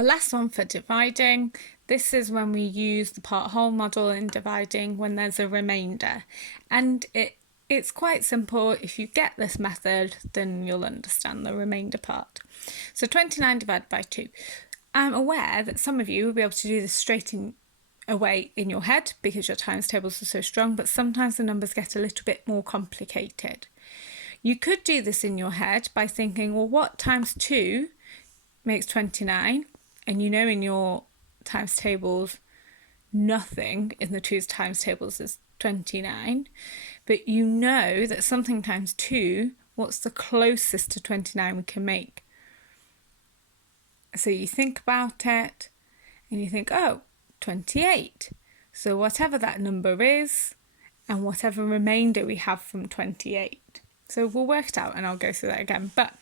Our last one for dividing. This is when we use the part-whole model in dividing when there's a remainder. And it's quite simple. If you get this method, then you'll understand the remainder part. So 29 divided by 2. I'm aware that some of you will be able to do this straight away in your head because your times tables are so strong, but sometimes the numbers get a little bit more complicated. You could do this in your head by thinking, well, what times 2 makes 29? And you know in your times tables, nothing in the 2's times tables is 29. But you know that something times 2, what's the closest to 29 we can make? So you think about it and you think, oh, 28. So whatever that number is and whatever remainder we have from 28. So we'll work it out and I'll go through that again. But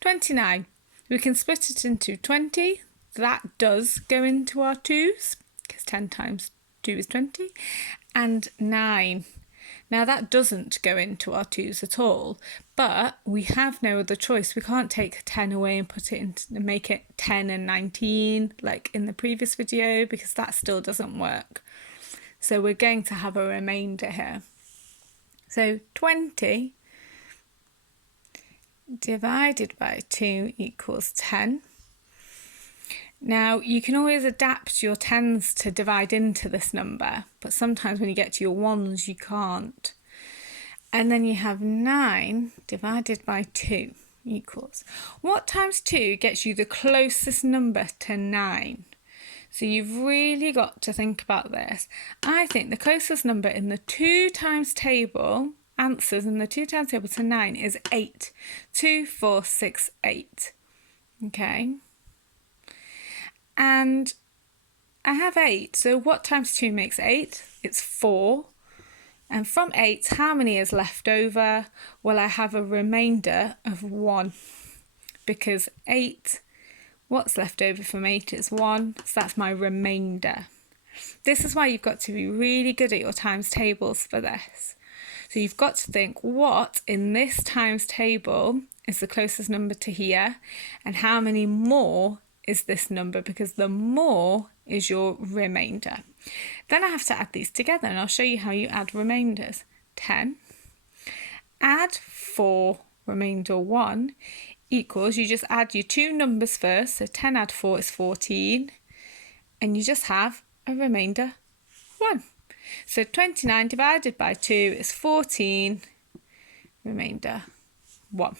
29, we can split it into 20. That does go into our 2's because 10 times 2 is 20. And 9. Now that doesn't go into our 2's at all, but we have no other choice. We can't take 10 away and put it in and make it 10 and 19 like in the previous video because that still doesn't work. So we're going to have a remainder here. So 20 divided by 2 equals 10. Now, you can always adapt your 10s to divide into this number, but sometimes when you get to your 1s, you can't. And then you have 9 divided by 2 equals. What times 2 gets you the closest number to 9? So you've really got to think about this. I think the closest number in the 2 times table, answers in the 2 times table to 9 is 8. 2, 4, 6, 8. Okay. And I have 8, so what times 2 makes 8? It's 4. And from 8, how many is left over? Well, I have a remainder of 1. Because 8, what's left over from 8 is 1, so that's my remainder. This is why you've got to be really good at your times tables for this. So you've got to think, what in this times table is the closest number to here? And how many more is this number, because the more is your remainder. Then I have to add these together and I'll show you how you add remainders. 10, add 4, remainder 1, equals, you just add your 2 numbers first, so 10 add 4 is 14, and you just have a remainder 1. So 29 divided by 2 is 14, remainder 1.